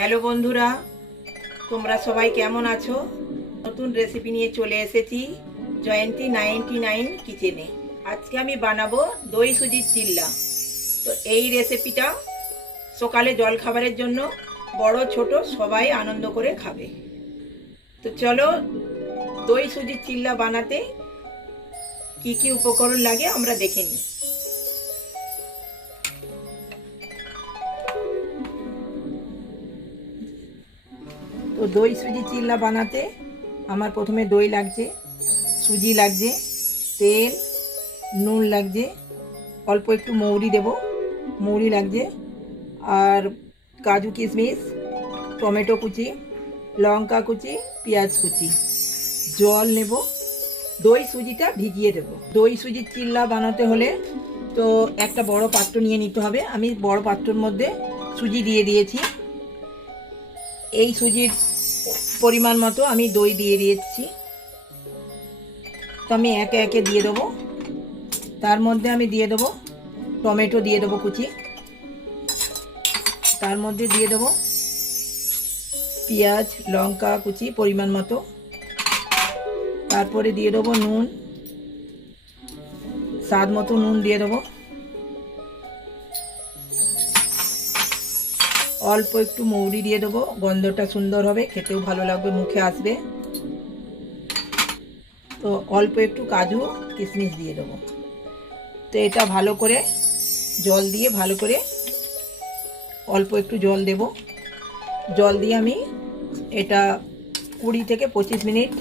Hello বন্ধুরা, তোমরা সবাই কেমন আছো? নতুন রেসিপি নিয়ে চলে এসেছি জয়ন্তী 99 কিচেনে। আজকে আমি বানাবো দই সুজির চিল্লা। তো এই রেসিপিটা সকালে জলখাবারের জন্য বড় ছোট সবাই আনন্দ করে খাবে। তো চলো দই সুজির চিল্লা বানাতে কি কি উপকরণ লাগে আমরা দেখে নিই। তো দই সুজি চিল্লা বানাতে আমার প্রথমে দই লাগছে, সুজি লাগছে, তেল, নুন লাগছে, অল্প একটু মৌরি দেব, মৌরি লাগছে, আর কাজু কিশমিশ, টমেটো কুচি, লঙ্কা কুচি, পেঁয়াজ কুচি, জল নেব, দই সুজিটা ভিজিয়ে দেব। দই সুজির চিল্লা বানাতে হলে তো একটা বড় পাত্র নিয়ে নিতে হবে। আমি বড় পাত্রের মধ্যে সুজি দিয়ে দিয়েছি। এই সুজির পরিমাণ মতো আমি দই দিয়ে দিয়েছি। তো আমি একে একে দিয়ে দেবো। তার মধ্যে আমি দিয়ে দেবো টমেটো, দিয়ে দেবো কুচি, তার মধ্যে দিয়ে দেবো পেঁয়াজ লঙ্কা কুচি পরিমাণ মতো, তারপরে দিয়ে দেবো নুন, স্বাদ মতো নুন দিয়ে দেবো, অল্প একটু মৌরি দিয়ে দেবো, গন্ধটা সুন্দর হবে, খেতেও ভালো লাগবে, মুখে আসবে। তো অল্প একটু কাজু কিশমিশ দিয়ে দেবো। তো এটা ভালো করে জল দিয়ে ভালো করে অল্প একটু জল দেব। জল দিয়ে আমি এটা 20 থেকে 25 মিনিট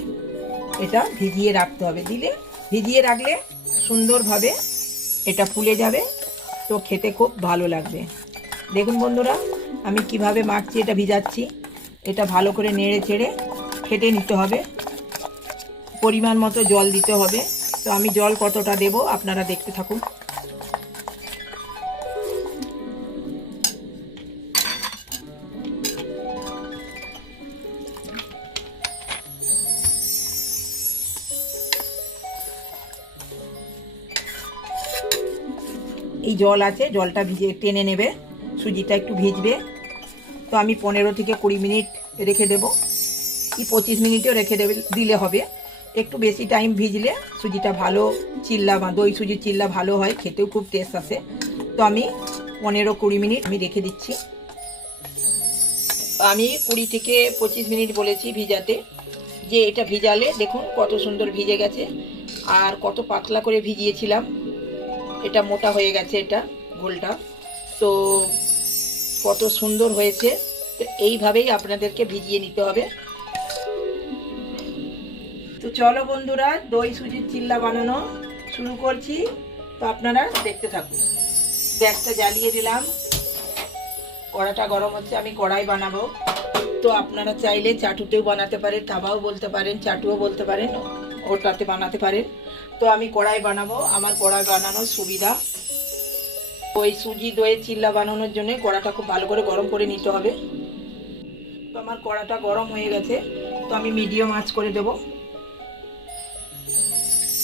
এটা ভিজিয়ে রাখতে হবে। ভিজিয়ে রাখলে সুন্দরভাবে এটা ফুলে যাবে, তো খেতে খুব ভালো লাগবে। দেখুন বন্ধুরা, আমি কিভাবে মাখছি, এটা ভিজাচ্ছি। এটা ভালো করে নেড়ে চেড়ে ফেটে নিতে হবে, পরিমাণ মতো জল দিতে হবে। তো আমি জল কতটা দেব আপনারা দেখতে থাকুন। এই জল আছে, জলটা ভিজে টেনে নেবে, সুজিটা একটু ভিজবে। তো আমি 15 থেকে 20 মিনিট রেখে দেব, কি 25 মিনিটও রেখে দিলে হবে। একটু বেশি টাইম ভিজলে সুজিটা ভালো চিল্লা বা দই সুজির চিল্লা ভালো হয়, খেতেও খুব টেস্ট আসে। তো আমি 15-20 মিনিট আমি রেখে দিচ্ছি। আমি 20 থেকে 25 মিনিট বলেছি ভিজাতে, যে এটা ভিজালে দেখুন কত সুন্দর ভিজে গেছে, আর কত পাতলা করে ভিজিয়েছিলাম, এটা মোটা হয়ে গেছে, এটা ঘোলটা তো কত সুন্দর হয়েছে। তো এইভাবেই আপনাদেরকে ভিজিয়ে নিতে হবে। তো চলো বন্ধুরা, দই সুজির চিল্লা বানানো শুরু করছি। তো আপনারা দেখতে থাকুন। গ্যাসটা জ্বালিয়ে দিলাম, কড়াটা গরম হচ্ছে, আমি কড়াই বানাবো। তো আপনারা চাইলে চাটুতেও বানাতে পারেন, তাওয়াও বলতে পারেন, চাটুও বলতে পারেন, ওটাতে বানাতে পারেন। তো আমি কড়াই বানাবো, আমার কড়াই বানানোর সুবিধা। ওই সুজি দইয়ের চিল্লা বানানোর জন্য কড়াটা খুব ভালো করে গরম করে নিতে হবে। তো আমার কড়াটা গরম হয়ে গেছে, তো আমি মিডিয়াম আঁচ করে দেব।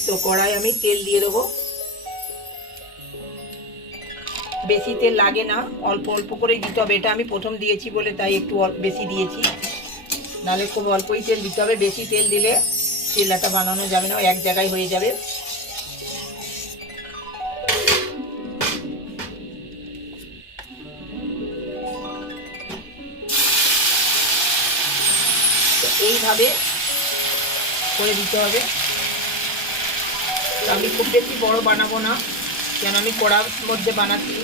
তো কড়াই আমি তেল দিয়ে দেবো, বেশি তেল লাগে না, অল্প অল্প করেই দিতে হবে। এটা আমি প্রথম দিয়েছি বলে তাই একটু বেশি দিয়েছি, নাহলে খুব অল্পই তেল দিতে হবে। বেশি তেল দিলে চিল্লাটা বানানো যাবে না, এক জায়গায় হয়ে যাবে। এইভাবে করে দিতে হবে। আমি খুব বেশি বড় বানাবো না, কেন আমি কড়ার মধ্যে বানাচ্ছি।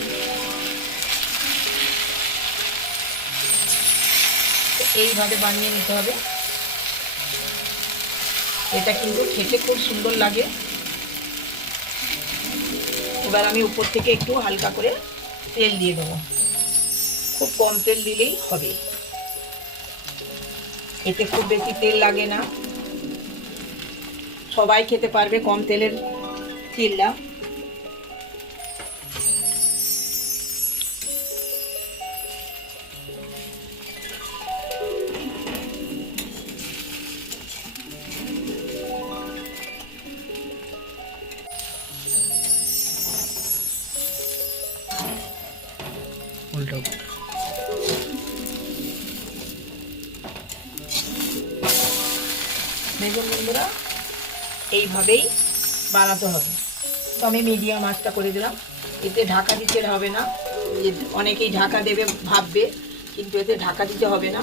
এইভাবে বানিয়ে নিতে হবে। এটা কিন্তু খেতে খুব সুন্দর লাগে। এবার আমি উপর থেকে একটু হালকা করে তেল দিয়ে দেবো, খুব কম তেল দিলেই হবে, এতে খুব বেশি তেল লাগে না, সবাই খেতে পারবে কম তেলের চিল্লা। উল্টো দেখুন বন্ধুরা, এইভাবেই বানাতে হবে। তো আমি মিডিয়াম আঁচটা করে দিলাম। এতে ঢাকা দিতে হবে না, অনেকেই ঢাকা দেবে ভাববে, কিন্তু এতে ঢাকা দিতে হবে না।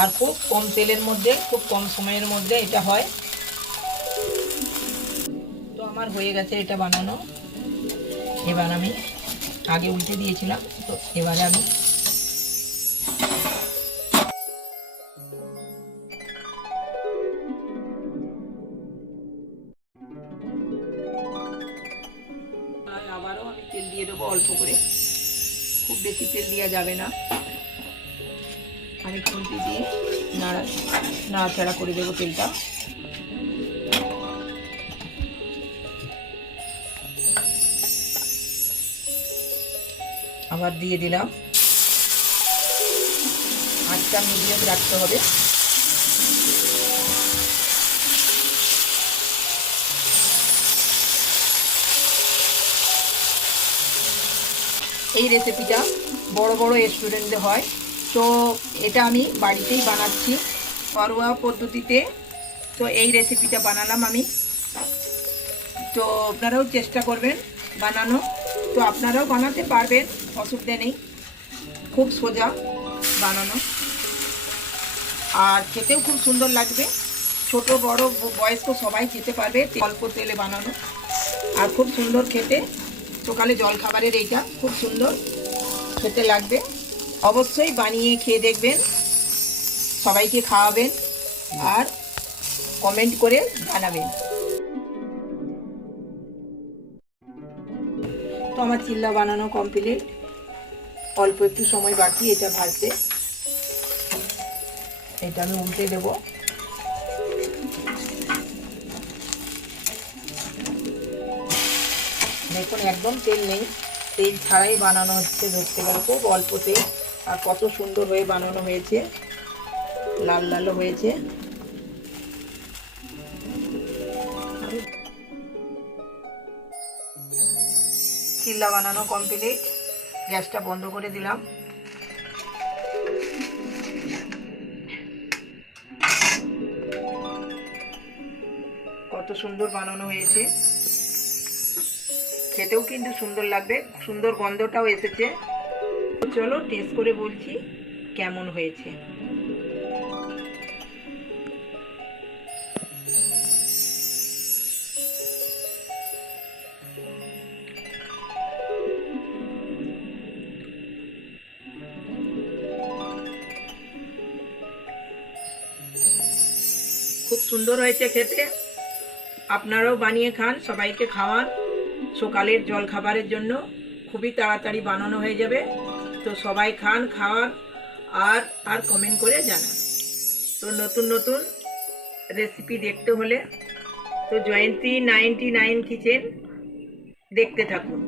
আর খুব কম তেলের মধ্যে, খুব কম সময়ের মধ্যে এটা হয়। তো আমার হয়ে গেছে এটা বানানো। এবার আমি আগে উল্টে দিয়েছিলাম, তো এবারে আমি আবারও তেল দিয়ে দেবো অল্প করে, খুব বেশি তেল দেওয়া যাবে না। আমি খুন্তি দিয়ে নাড়াচাড়া করে দেবো তেলটা। আবার দিয়ে দিলাম, আঁচটা মিডিয়াম রাখতে হবে। এই রেসিপিটা বড় বড় রেস্টুরেন্টে হয়, তো এটা আমি বাড়িতেই বানাচ্ছি ঘরোয়া পদ্ধতিতে। তো এই রেসিপিটা বানালাম আমি, তো আপনারাও চেষ্টা করবেন বানানো। তো আপনারাও বানাতে পারবেন, অসুবিধা নেই, খুব সোজা বানানো, আর খেতেও খুব সুন্দর লাগবে। ছোট বড় বয়স্ক সবাই খেতে পারবে, অল্প তেলে বানানো, আর খুব সুন্দর খেতে। সকালে জল খাবারের এইটা খুব সুন্দর খেতে লাগবে। অবশ্যই বানিয়ে খেয়ে দেখবেন, সবাইকে খাওয়াবেন আর কমেন্ট করে জানাবেন। তো আমার চিল্লা বানানো কমপ্লিট, অল্প একটু সময় বাকি এটা ভাজতে। এটা আমি উল্টে দেব। দেখুন একদম তেল নেই, তেল ছাড়াই বানানো হচ্ছে, ধরতে গেলে খুব অল্প তেল, আর কত সুন্দর হয়ে বানানো হয়েছে, লাল লালও হয়েছে। চিল্লা বানানো কমপ্লিট, গ্যাসটা বন্ধ করে দিলাম। কত সুন্দর বানানো হয়েছে, খেতেও কিন্তু সুন্দর লাগবে, সুন্দর গন্ধটাও এসেছে। চলো টেস্ট করে বলছি কেমন হয়েছে। খুব সুন্দর হয়েছে খেতে, আপনারাও বানিয়ে খান, সবাইকে খাওয়ান। সকালের জল খাবারের জন্য খুবই তাড়াতাড়ি বানানো হয়ে যাবে। তো সবাই খান, খাওয়ান, আর কমেন্ট করে জানান। তো নতুন নতুন রেসিপি দেখতে হলে তো জয়ন্তী 99 কিচেন দেখতে থাকুন।